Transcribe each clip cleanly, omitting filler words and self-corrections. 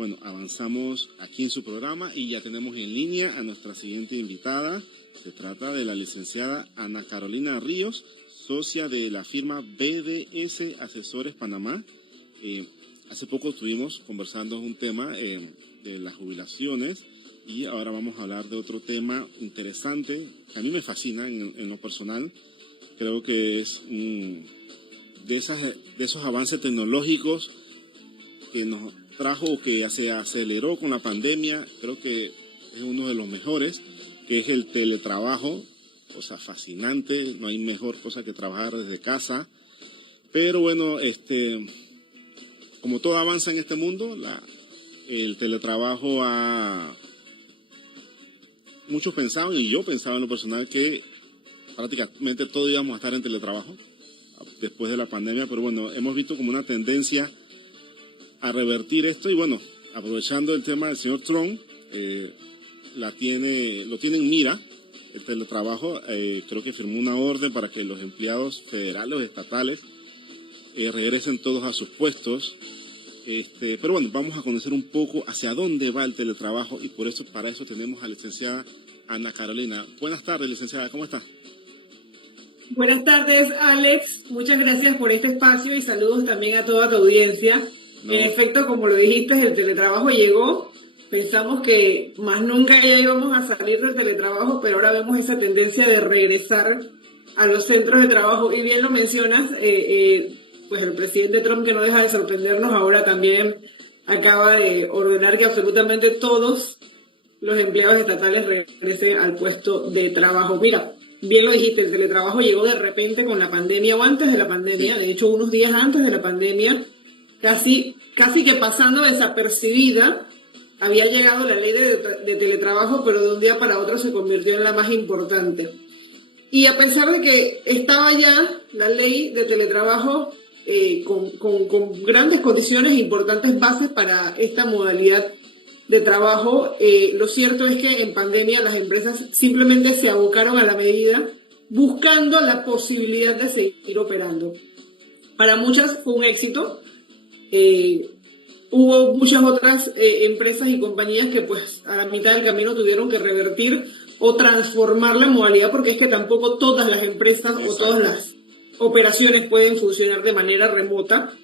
Bueno, avanzamos aquí en su programa y ya tenemos en línea a nuestra siguiente invitada. Se trata de la licenciada Ana Carolina Ríos, socia de la firma BDS Asesores Panamá. Hace poco estuvimos conversando un tema de las jubilaciones y ahora vamos a hablar de otro tema interesante que a mí me fascina en lo personal. Creo que es de esos avances tecnológicos que nos trajo, que se aceleró con la pandemia. Creo que es uno de los mejores, que es el teletrabajo. Cosa fascinante, no hay mejor cosa que trabajar desde casa. Pero bueno, como todo avanza en este mundo, el teletrabajo muchos pensaban, y yo pensaba en lo personal, que prácticamente todos íbamos a estar en teletrabajo después de la pandemia, pero bueno, hemos visto como una tendencia a revertir esto y bueno, aprovechando el tema del señor Trump, lo tiene en mira el teletrabajo. Creo que firmó una orden para que los empleados federales o estatales regresen todos a sus puestos. Pero bueno, vamos a conocer un poco hacia dónde va el teletrabajo y para eso tenemos a la licenciada Ana Carolina. Buenas tardes, licenciada, ¿cómo está? Buenas tardes, Alex. Muchas gracias por este espacio y saludos también a toda tu audiencia. En efecto, como lo dijiste, el teletrabajo llegó. Pensamos que más nunca ya íbamos a salir del teletrabajo, pero ahora vemos esa tendencia de regresar a los centros de trabajo. Y bien lo mencionas, pues el presidente Trump, que no deja de sorprendernos, ahora también acaba de ordenar que absolutamente todos los empleados estatales regresen al puesto de trabajo. Mira, bien lo dijiste, el teletrabajo llegó de repente con la pandemia o antes de la pandemia, de hecho unos días antes de la pandemia, casi que pasando desapercibida. Había llegado la ley de teletrabajo, pero de un día para otro se convirtió en la más importante. Y a pesar de que estaba ya la ley de teletrabajo con grandes condiciones e importantes bases para esta modalidad de trabajo, lo cierto es que en pandemia las empresas simplemente se abocaron a la medida buscando la posibilidad de seguir operando. Para muchas fue un éxito. Hubo muchas otras empresas y compañías que pues a la mitad del camino tuvieron que revertir o transformar la modalidad, porque es que tampoco todas las empresas o todas las operaciones pueden funcionar de manera remota.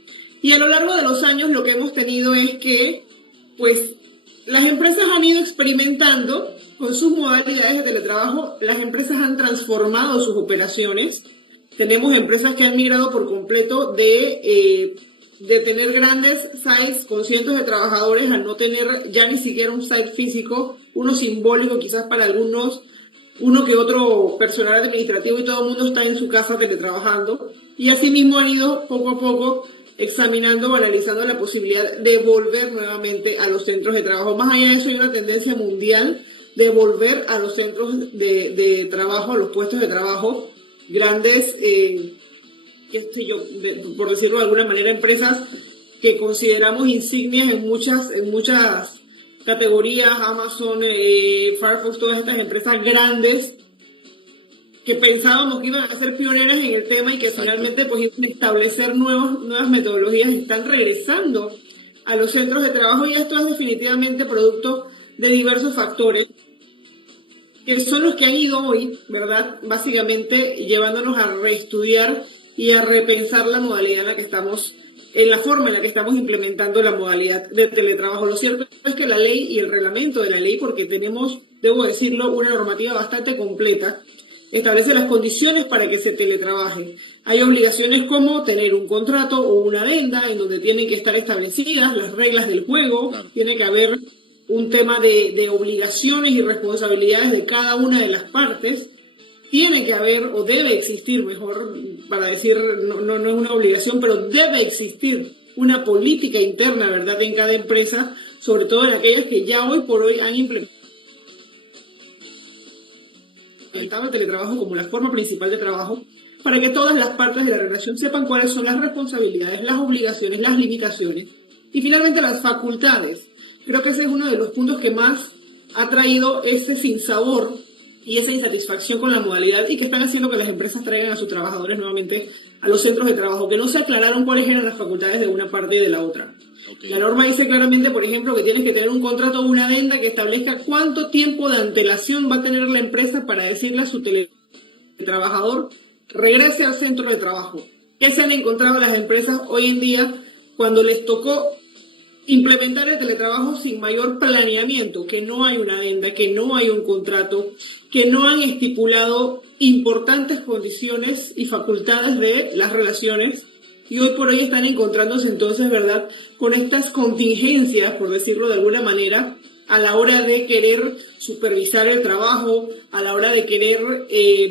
Y a lo largo de los años lo que hemos tenido es que pues las empresas han ido experimentando con sus modalidades de teletrabajo, las empresas han transformado sus operaciones. Tenemos empresas que han migrado por completo de tener grandes sites con cientos de trabajadores a no tener ya ni siquiera un site físico, uno simbólico quizás para algunos, uno que otro personal administrativo, y todo el mundo está en su casa teletrabajando. Y así mismo han ido poco a poco examinando o analizando la posibilidad de volver nuevamente a los centros de trabajo. Más allá de eso, hay una tendencia mundial de volver a los centros de trabajo, a los puestos de trabajo, grandes por decirlo de alguna manera, empresas que consideramos insignias en muchas categorías, Amazon, Firefox, todas estas empresas grandes que pensábamos que iban a ser pioneras en el tema y que finalmente pues iban a establecer nuevas metodologías, y están regresando a los centros de trabajo. Y esto es definitivamente producto de diversos factores que son los que han ido hoy, ¿verdad? Básicamente llevándonos a reestudiar y a repensar la modalidad en la forma en la que estamos implementando la modalidad de teletrabajo. Lo cierto es que la ley y el reglamento de la ley, porque tenemos, debo decirlo, una normativa bastante completa, establece las condiciones para que se teletrabaje. Hay obligaciones como tener un contrato o una adenda en donde tienen que estar establecidas las reglas del juego. Claro. Tiene que haber un tema de obligaciones y responsabilidades de cada una de las partes. Tiene que haber, o debe existir, mejor para decir, no es una obligación, pero debe existir una política interna, ¿verdad?, en cada empresa, sobre todo en aquellas que ya hoy por hoy han implementado el teletrabajo como la forma principal de trabajo, para que todas las partes de la relación sepan cuáles son las responsabilidades, las obligaciones, las limitaciones y finalmente las facultades. Creo que ese es uno de los puntos que más ha traído ese sinsabor y esa insatisfacción con la modalidad, y que están haciendo que las empresas traigan a sus trabajadores nuevamente a los centros de trabajo, que no se aclararon cuáles eran las facultades de una parte y de la otra. Okay. La norma dice claramente, por ejemplo, que tienes que tener un contrato o una adenda que establezca cuánto tiempo de antelación va a tener la empresa para decirle a su teletrabajador regrese al centro de trabajo. ¿Qué se han encontrado las empresas hoy en día cuando les tocó implementar el teletrabajo sin mayor planeamiento? Que no hay una adenda, que no hay un contrato, que no han estipulado importantes condiciones y facultades de las relaciones, y hoy por hoy están encontrándose entonces, ¿verdad?, con estas contingencias, por decirlo de alguna manera, a la hora de querer supervisar el trabajo, a la hora de querer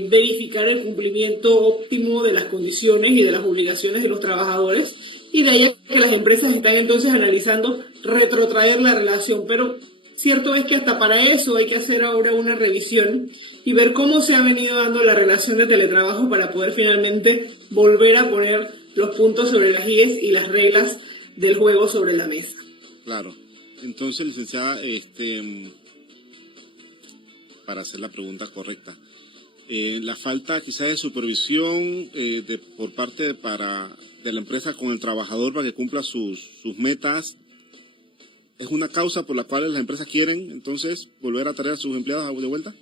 verificar el cumplimiento óptimo de las condiciones y de las obligaciones de los trabajadores, y de ahí que las empresas están entonces analizando retrotraer la relación. Pero cierto es que hasta para eso hay que hacer ahora una revisión y ver cómo se ha venido dando la relación de teletrabajo para poder finalmente volver a poner los puntos sobre las IES y las reglas del juego sobre la mesa. Claro. Entonces, licenciada, para hacer la pregunta correcta, la falta quizás de supervisión por parte de la empresa con el trabajador para que cumpla sus metas es una causa por la cual las empresas quieren entonces volver a traer a sus empleados de vuelta.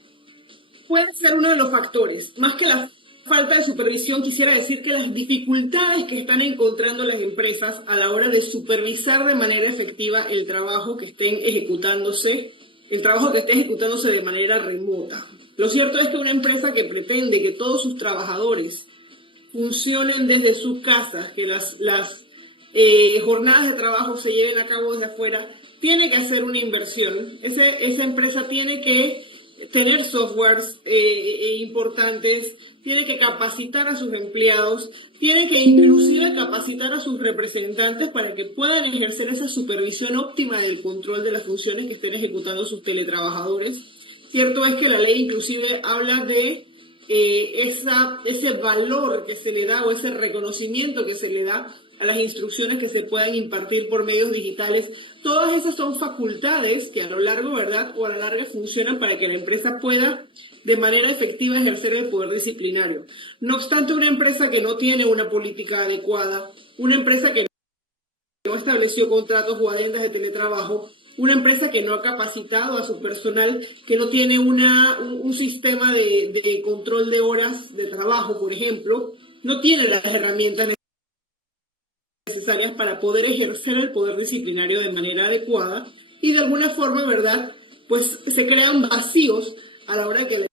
Puede ser uno de los factores. Más que la falta de supervisión, quisiera decir que las dificultades que están encontrando las empresas a la hora de supervisar de manera efectiva el trabajo que esté ejecutándose de manera remota. Lo cierto es que una empresa que pretende que todos sus trabajadores funcionen desde sus casas, que las jornadas de trabajo se lleven a cabo desde afuera, tiene que hacer una inversión. Esa empresa tiene que tener softwares importantes, tiene que capacitar a sus empleados, tiene que inclusive capacitar a sus representantes para que puedan ejercer esa supervisión óptima del control de las funciones que estén ejecutando sus teletrabajadores. Cierto es que la ley inclusive habla de ese valor que se le da o ese reconocimiento que se le da a las instrucciones que se puedan impartir por medios digitales. Todas esas son facultades que a lo largo, ¿verdad?, o a la larga funcionan para que la empresa pueda de manera efectiva ejercer el poder disciplinario. No obstante, una empresa que no tiene una política adecuada, una empresa que no estableció contratos o adendas de teletrabajo, una empresa que no ha capacitado a su personal, que no tiene un sistema de control de horas de trabajo, por ejemplo, no tiene las herramientas necesarias para poder ejercer el poder disciplinario de manera adecuada, y de alguna forma, ¿verdad?, pues se crean vacíos a la hora que la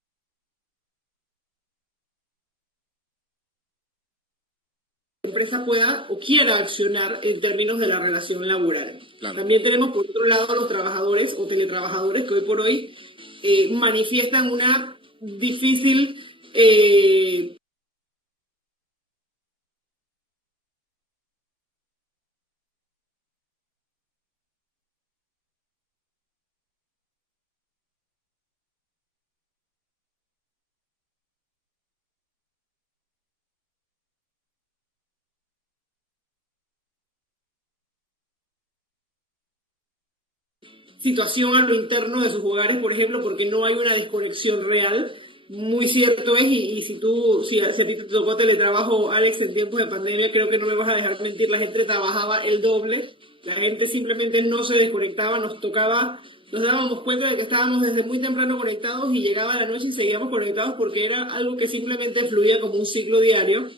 empresa pueda o quiera accionar en términos de la relación laboral. Claro. También tenemos por otro lado a los trabajadores o teletrabajadores que hoy por hoy manifiestan una difícil situación a lo interno de sus hogares, por ejemplo, porque no hay una desconexión real. Muy cierto es, y si a ti te tocó teletrabajo, Alex, en tiempos de pandemia, creo que no me vas a dejar mentir, la gente trabajaba el doble, la gente simplemente no se desconectaba, nos dábamos cuenta de que estábamos desde muy temprano conectados y llegaba la noche y seguíamos conectados porque era algo que simplemente fluía como un ciclo diario,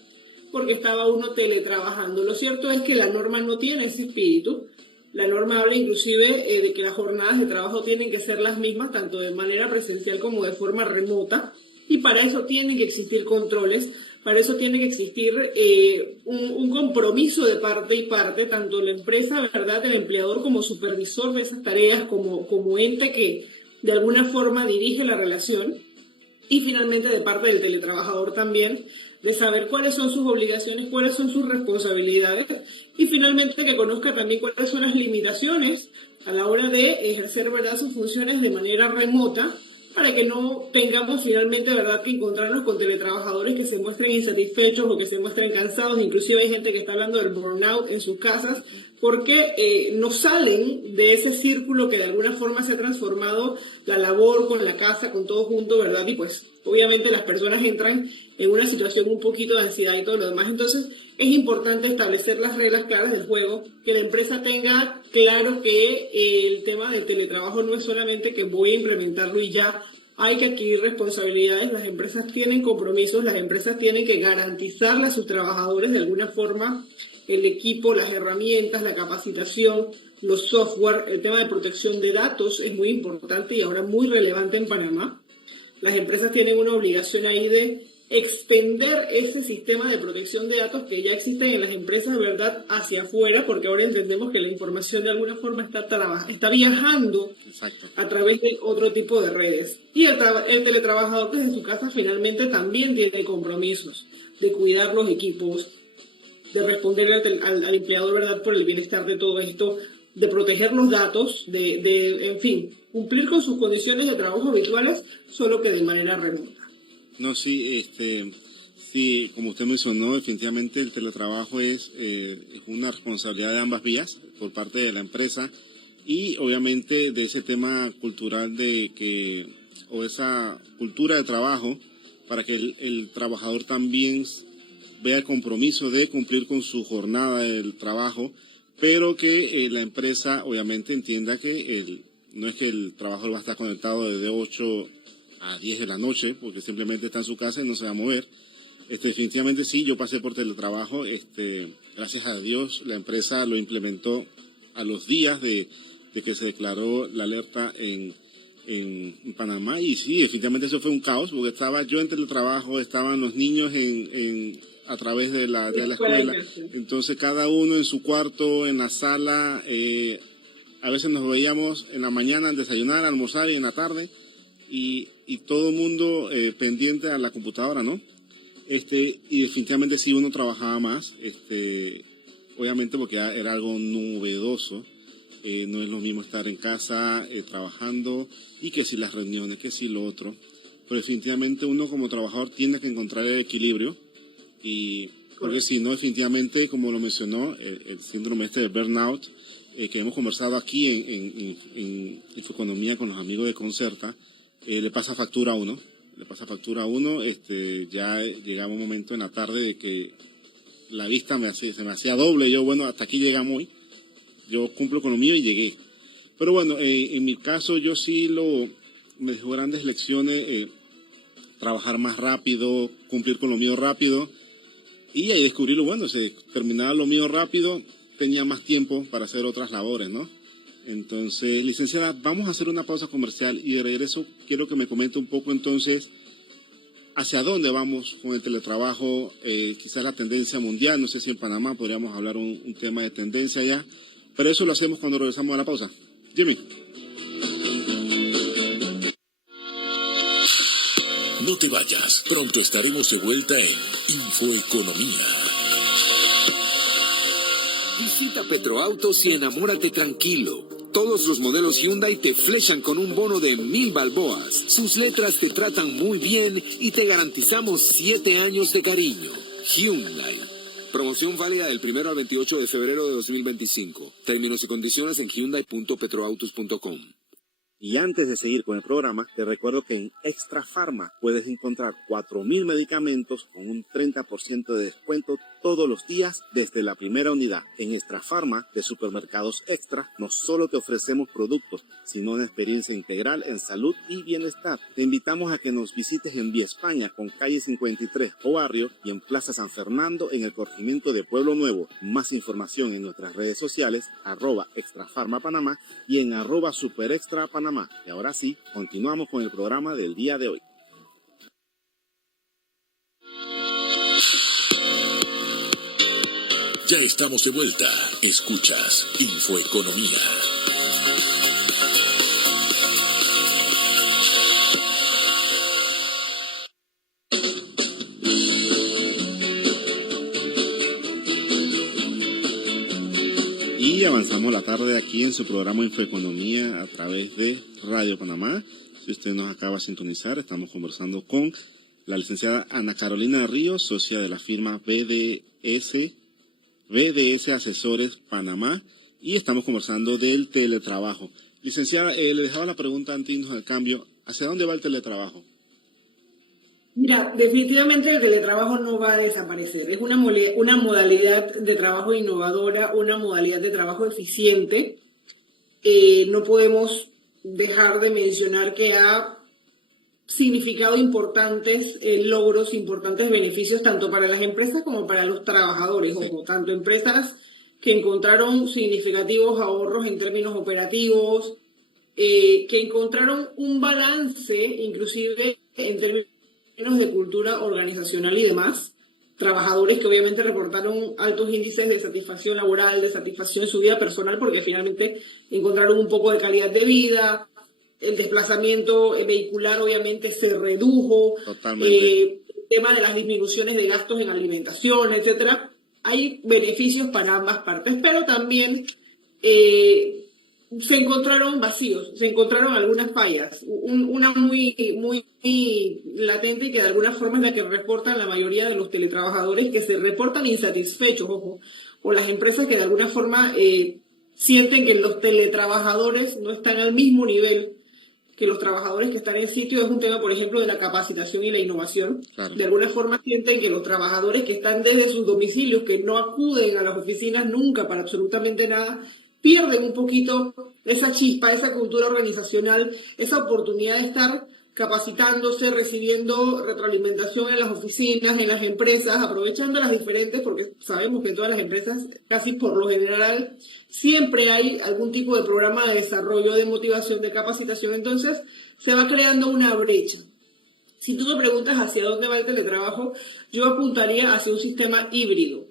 porque estaba uno teletrabajando. Lo cierto es que la norma no tiene ese espíritu. La norma habla inclusive de que las jornadas de trabajo tienen que ser las mismas, tanto de manera presencial como de forma remota, y para eso tienen que existir controles, para eso tiene que existir un compromiso de parte y parte, tanto la empresa, ¿verdad?, el empleador como supervisor de esas tareas, como ente que de alguna forma dirige la relación, y finalmente de parte del teletrabajador también, de saber cuáles son sus obligaciones, cuáles son sus responsabilidades, y finalmente que conozca también cuáles son las limitaciones a la hora de ejercer, ¿verdad?, sus funciones de manera remota, para que no tengamos finalmente, ¿verdad?, que encontrarnos con teletrabajadores que se muestren insatisfechos o que se muestren cansados. Inclusive hay gente que está hablando del burnout en sus casas porque no salen de ese círculo que de alguna forma se ha transformado la labor con la casa, con todo junto, ¿verdad? Y pues obviamente las personas entran en una situación un poquito de ansiedad y todo lo demás. Entonces es importante establecer las reglas claras del juego, que la empresa tenga claro que el tema del teletrabajo no es solamente que voy a implementarlo y ya. Hay que adquirir responsabilidades, las empresas tienen compromisos, las empresas tienen que garantizarle a sus trabajadores de alguna forma el equipo, las herramientas, la capacitación, los software. El tema de protección de datos es muy importante y ahora muy relevante en Panamá. Las empresas tienen una obligación ahí de extender ese sistema de protección de datos que ya existen en las empresas, ¿verdad?, hacia afuera, porque ahora entendemos que la información de alguna forma está viajando. Exacto. A través de otro tipo de redes. Y el teletrabajador desde su casa finalmente también tiene compromisos de cuidar los equipos, de responder al empleador, ¿verdad?, por el bienestar de todo esto, de proteger los datos, en fin, cumplir con sus condiciones de trabajo habituales, solo que de manera remota. No, sí, sí, como usted mencionó, definitivamente el teletrabajo es una responsabilidad de ambas vías por parte de la empresa y obviamente de ese tema cultural o esa cultura de trabajo para que el trabajador también vea el compromiso de cumplir con su jornada del trabajo, pero que la empresa obviamente entienda que no es que el trabajador va a estar conectado desde 8 a 10 de la noche, porque simplemente está en su casa y no se va a mover. Definitivamente sí, yo pasé por teletrabajo, gracias a Dios la empresa lo implementó a los días de que se declaró la alerta en Panamá, y sí, definitivamente eso fue un caos, porque estaba yo en teletrabajo, estaban los niños a través de la escuela, entonces cada uno en su cuarto, en la sala, a veces nos veíamos en la mañana al desayunar, almorzar y en la tarde, y todo el mundo pendiente a la computadora, ¿no? Y definitivamente sí uno trabajaba más, obviamente porque era algo novedoso. No es lo mismo estar en casa trabajando y que si las reuniones, que si lo otro. Pero definitivamente uno como trabajador tiene que encontrar el equilibrio, y porque si no, definitivamente, como lo mencionó, el síndrome de burnout, que hemos conversado aquí en Infoeconomía con los amigos de Concerta, le pasa factura a uno. Ya llegaba un momento en la tarde de que la vista se me hacía doble. Yo, bueno, hasta aquí llegamos hoy. Yo cumplo con lo mío y llegué. Pero bueno, en mi caso yo sí me dejó grandes lecciones, trabajar más rápido, cumplir con lo mío rápido. Y ahí descubrí lo bueno, terminaba lo mío rápido, tenía más tiempo para hacer otras labores, ¿no? Entonces, licenciada, vamos a hacer una pausa comercial y de regreso quiero que me comente un poco entonces hacia dónde vamos con el teletrabajo, quizás la tendencia mundial, no sé si en Panamá podríamos hablar un tema de tendencia ya. Pero eso lo hacemos cuando regresamos a la pausa. Jimmy. No te vayas, pronto estaremos de vuelta en Infoeconomía. Visita Petroautos y enamórate tranquilo. Todos los modelos Hyundai te flechan con un bono de 1,000 balboas. Sus letras te tratan muy bien y te garantizamos 7 años de cariño. Hyundai. Promoción válida del 1 al 28 de febrero de 2025. Términos y condiciones en hyundai.petroautos.com. Y antes de seguir con el programa, te recuerdo que en Extra Pharma puedes encontrar 4,000 medicamentos con un 30% de descuento todos los días desde la primera unidad. En Extra Pharma de Supermercados Extra no solo te ofrecemos productos, sino una experiencia integral en salud y bienestar. Te invitamos a que nos visites en Vía España con calle 53 o Barrio y en Plaza San Fernando en el corregimiento de Pueblo Nuevo. Más información en nuestras redes sociales, @extrafarmapanamá y en @superextrapanamá. Y ahora sí, continuamos con el programa del día de hoy. Ya estamos de vuelta. Escuchas Infoeconomía. Y avanzamos la tarde tarde aquí en su programa Infoeconomía a través de Radio Panamá. Si usted nos acaba de sintonizar, estamos conversando con la licenciada Ana Carolina Ríos, socia de la firma BDS Asesores Panamá, y estamos conversando del teletrabajo. Licenciada, le dejaba la pregunta antes de irnos al cambio, ¿hacia dónde va el teletrabajo? Mira, definitivamente el teletrabajo no va a desaparecer. Es una modalidad de trabajo innovadora, una modalidad de trabajo eficiente. No podemos dejar de mencionar que ha significado importantes logros, importantes beneficios, tanto para las empresas como para los trabajadores. Sí. Ojo, tanto empresas que encontraron significativos ahorros en términos operativos, que encontraron un balance, inclusive en términos de cultura organizacional y demás, trabajadores que obviamente reportaron altos índices de satisfacción laboral, de satisfacción en su vida personal, porque finalmente encontraron un poco de calidad de vida, el desplazamiento vehicular obviamente se redujo, el tema de las disminuciones de gastos en alimentación, etcétera. Hay beneficios para ambas partes, pero también se encontraron vacíos, se encontraron algunas fallas, una muy latente y que de alguna forma es la que reportan la mayoría de los teletrabajadores, que se reportan insatisfechos, ojo, o las empresas que de alguna forma sienten que los teletrabajadores no están al mismo nivel que los trabajadores que están en sitio. Es un tema, por ejemplo, de la capacitación y la innovación. Claro. De alguna forma sienten que los trabajadores que están desde sus domicilios, que no acuden a las oficinas nunca para absolutamente nada, pierden un poquito esa chispa, esa cultura organizacional, esa oportunidad de estar capacitándose, recibiendo retroalimentación en las oficinas, en las empresas, aprovechando las diferentes, porque sabemos que en todas las empresas, casi por lo general, siempre hay algún tipo de programa de desarrollo, de motivación, de capacitación. Entonces, se va creando una brecha. Si tú me preguntas hacia dónde va el teletrabajo, yo apuntaría hacia un sistema híbrido,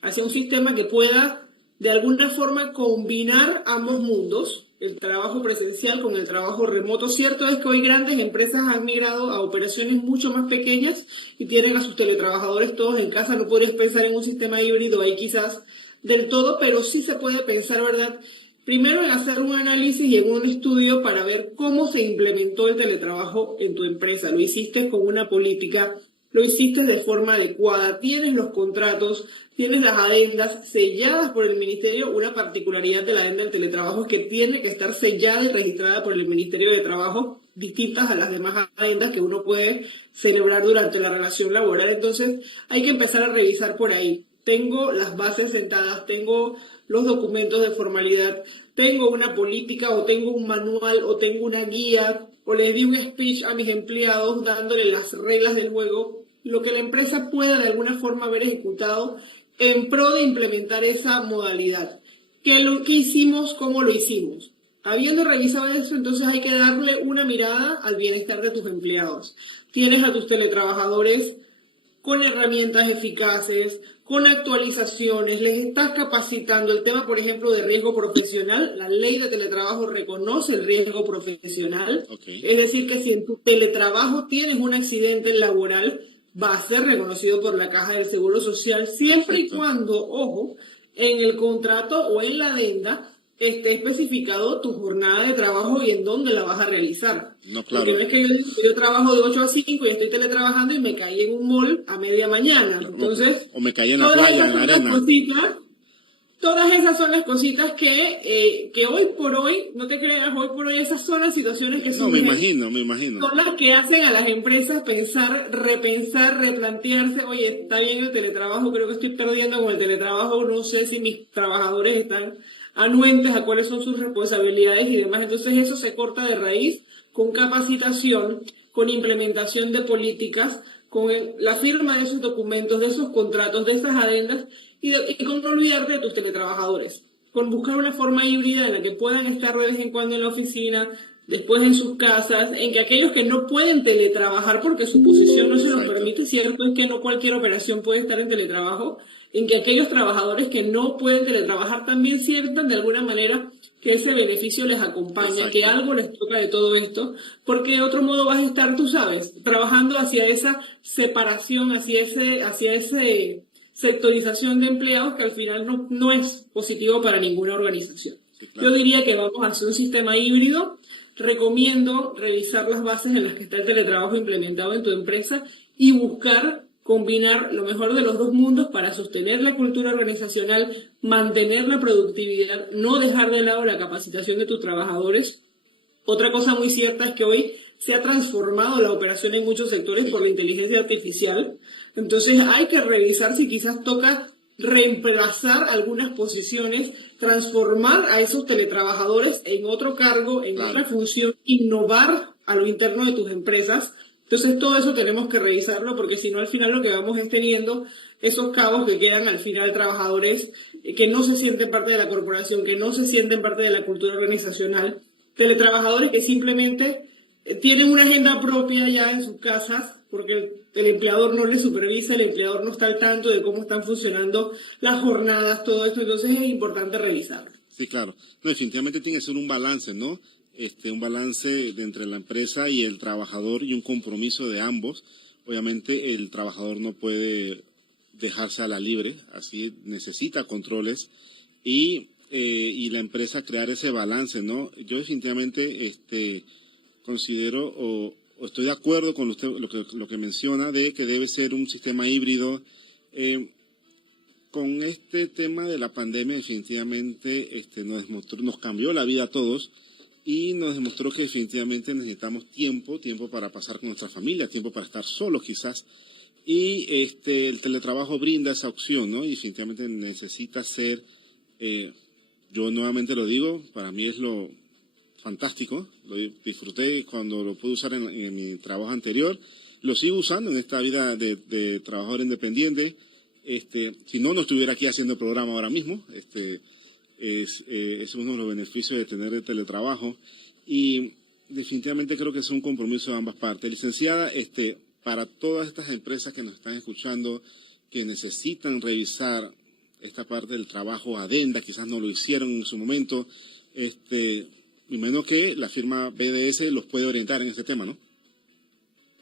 hacia un sistema que pueda de alguna forma combinar ambos mundos, el trabajo presencial con el trabajo remoto. Cierto es que hoy grandes empresas han migrado a operaciones mucho más pequeñas y tienen a sus teletrabajadores todos en casa. No podrías pensar en un sistema híbrido ahí quizás del todo, pero sí se puede pensar, ¿verdad? Primero en hacer un análisis y en un estudio para ver cómo se implementó el teletrabajo en tu empresa. ¿Lo hiciste con una política? ¿Lo hiciste de forma adecuada? ¿Tienes los contratos? ¿Tienes las adendas selladas por el ministerio? Una particularidad de la adenda del teletrabajo es que tiene que estar sellada y registrada por el Ministerio de Trabajo, distintas a las demás adendas que uno puede celebrar durante la relación laboral. Entonces, hay que empezar a revisar por ahí. Tengo las bases sentadas, tengo los documentos de formalidad, tengo una política o tengo un manual o tengo una guía o les di un speech a mis empleados dándole las reglas del juego, lo que la empresa pueda de alguna forma haber ejecutado en pro de implementar esa modalidad. ¿Qué hicimos? ¿Cómo lo hicimos? Habiendo revisado eso, entonces hay que darle una mirada al bienestar de tus empleados. Tienes a tus teletrabajadores con herramientas eficaces, con actualizaciones, les estás capacitando. El tema, por ejemplo, de riesgo profesional, la ley de teletrabajo reconoce el riesgo profesional. Okay. Es decir, que si en tu teletrabajo tienes un accidente laboral, va a ser reconocido por la Caja del Seguro Social, siempre y cuando, ojo, en el contrato o en la adenda esté especificado tu jornada de trabajo y en dónde la vas a realizar. No, claro. Porque no es que yo trabajo de 8 a 5 y estoy teletrabajando y me caí en un mall a media mañana. Entonces, o me caí en la playa, en la arena. Todas esas son las cositas que hoy por hoy, no te creas, hoy por hoy esas son las situaciones que son... No, me imagino. Son las que hacen a las empresas pensar, repensar, replantearse. Oye, está bien el teletrabajo, creo que estoy perdiendo con el teletrabajo, no sé si mis trabajadores están anuentes a cuáles son sus responsabilidades y demás. Entonces eso se corta de raíz con capacitación, con implementación de políticas, con la firma de esos documentos, de esos contratos, de esas adendas y con no olvidarte de tus teletrabajadores, con buscar una forma híbrida en la que puedan estar de vez en cuando en la oficina, después en sus casas, en que aquellos que no pueden teletrabajar porque su posición no se lo permite, cierto es que no cualquier operación puede estar en teletrabajo, en que aquellos trabajadores que no pueden teletrabajar también sientan de alguna manera que ese beneficio les acompaña, Exacto. que algo les toca de todo esto, porque de otro modo vas a estar, tú sabes, trabajando hacia esa separación, hacia ese sectorización de empleados que al final no es positivo para ninguna organización. Sí, claro. Yo diría que vamos a hacer un sistema híbrido. Recomiendo revisar las bases en las que está el teletrabajo implementado en tu empresa y buscar combinar lo mejor de los dos mundos para sostener la cultura organizacional, mantener la productividad, no dejar de lado la capacitación de tus trabajadores. Otra cosa muy cierta es que hoy se ha transformado la operación en muchos sectores por la inteligencia artificial. Entonces hay que revisar si quizás toca reemplazar algunas posiciones, transformar a esos teletrabajadores en otro cargo, en Claro. otra función, innovar a lo interno de tus empresas. Entonces todo eso tenemos que revisarlo porque si no al final lo que vamos es teniendo esos cabos que quedan al final trabajadores que no se sienten parte de la corporación, que no se sienten parte de la cultura organizacional, teletrabajadores que simplemente tienen una agenda propia ya en sus casas porque el empleador no les supervisa, el empleador no está al tanto de cómo están funcionando las jornadas, todo esto, entonces es importante revisarlo. Sí, claro. No, definitivamente tiene que ser un balance, ¿no? Un balance entre la empresa y el trabajador y un compromiso de ambos. Obviamente el trabajador no puede dejarse a la libre, así necesita controles y la empresa crear ese balance, ¿no? Yo definitivamente considero o estoy de acuerdo con usted, lo que menciona de que debe ser un sistema híbrido. Con este tema de la pandemia definitivamente nos cambió la vida a todos y nos demostró que definitivamente necesitamos tiempo para pasar con nuestra familia, tiempo para estar solos quizás. Y el teletrabajo brinda esa opción, ¿no? Y definitivamente necesita ser, yo nuevamente lo digo, para mí es lo fantástico, lo disfruté cuando lo pude usar en mi trabajo anterior, lo sigo usando en esta vida de trabajador independiente. Si no estuviera aquí haciendo el programa ahora mismo. Es uno de los beneficios de tener el teletrabajo y definitivamente creo que es un compromiso de ambas partes. Licenciada, para todas estas empresas que nos están escuchando, que necesitan revisar esta parte del trabajo adenda, quizás no lo hicieron en su momento, y menos que la firma BDS los puede orientar en este tema, ¿no?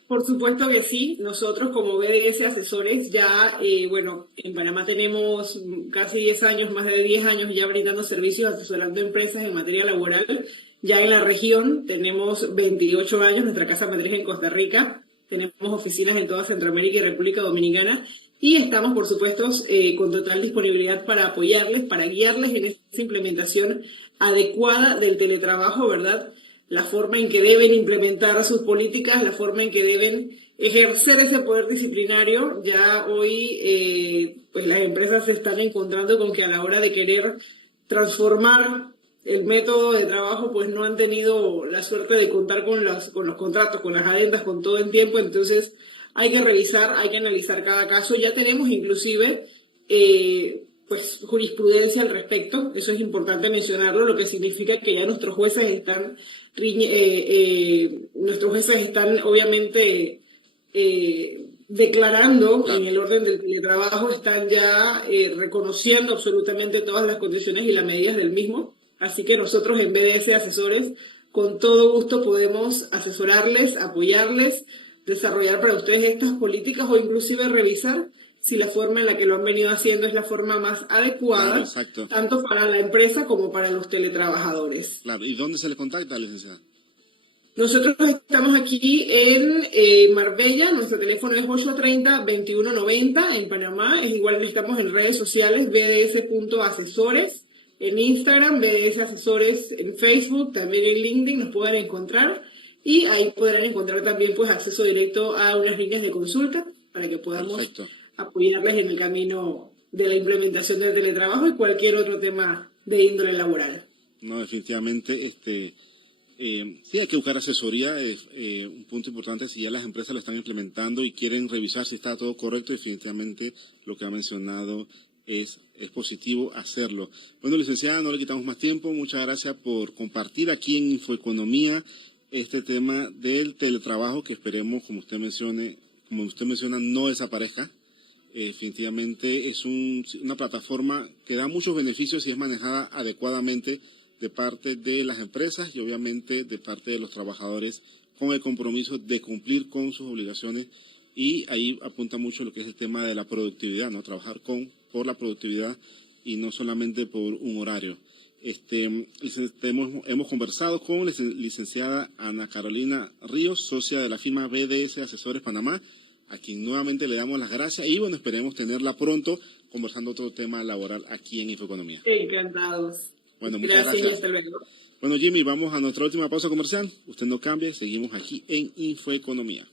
Por supuesto que sí, nosotros como BDS Asesores ya, en Panamá tenemos casi 10 años, más de 10 años ya brindando servicios, asesorando empresas en materia laboral. Ya en la región tenemos 28 años, nuestra casa matriz en Costa Rica, tenemos oficinas en toda Centroamérica y República Dominicana y estamos, por supuesto, con total disponibilidad para apoyarles, para guiarles en esa implementación adecuada del teletrabajo, ¿verdad? La forma en que deben implementar sus políticas, la forma en que deben ejercer ese poder disciplinario. Ya hoy, pues las empresas se están encontrando con que a la hora de querer transformar el método de trabajo, pues no han tenido la suerte de contar con los contratos, con las adendas, con todo el tiempo. Entonces hay que revisar, hay que analizar cada caso. Ya tenemos inclusive pues jurisprudencia al respecto, eso es importante mencionarlo, lo que significa que ya nuestros jueces están obviamente declarando Claro. en el orden del teletrabajo, están ya reconociendo absolutamente todas las condiciones y las medidas del mismo, así que nosotros en BDS Asesores con todo gusto podemos asesorarles, apoyarles, desarrollar para ustedes estas políticas o inclusive revisar si la forma en la que lo han venido haciendo es la forma más adecuada, Exacto. tanto para la empresa como para los teletrabajadores. Claro. ¿Y dónde se le contacta, licenciada? Nosotros estamos aquí en Marbella, nuestro teléfono es 830-2190, en Panamá, es igual que estamos en redes sociales, bds.asesores, en Instagram, BDS Asesores, en Facebook, también en LinkedIn nos pueden encontrar y ahí podrán encontrar también pues acceso directo a unas líneas de consulta para que podamos Perfecto. apoyarles en el camino de la implementación del teletrabajo y cualquier otro tema de índole laboral. No, definitivamente, sí hay que buscar asesoría, un punto importante, si ya las empresas lo están implementando y quieren revisar si está todo correcto, definitivamente lo que ha mencionado es positivo hacerlo. Bueno, licenciada, no le quitamos más tiempo, muchas gracias por compartir aquí en Infoeconomía este tema del teletrabajo que esperemos, como usted menciona, no desaparezca. Definitivamente es una plataforma que da muchos beneficios si es manejada adecuadamente de parte de las empresas y obviamente de parte de los trabajadores con el compromiso de cumplir con sus obligaciones y ahí apunta mucho lo que es el tema de la productividad, ¿no? Trabajar por la productividad y no solamente por un horario. Hemos conversado con la licenciada Ana Carolina Ríos, socia de la firma BDS Asesores Panamá, a quien nuevamente le damos las gracias y bueno, esperemos tenerla pronto conversando otro tema laboral aquí en Infoeconomía. Encantados. Bueno, muchas Gracias. gracias. Hasta luego. Bueno, Jimmy, vamos a nuestra última pausa comercial. Usted no cambie, seguimos aquí en Infoeconomía.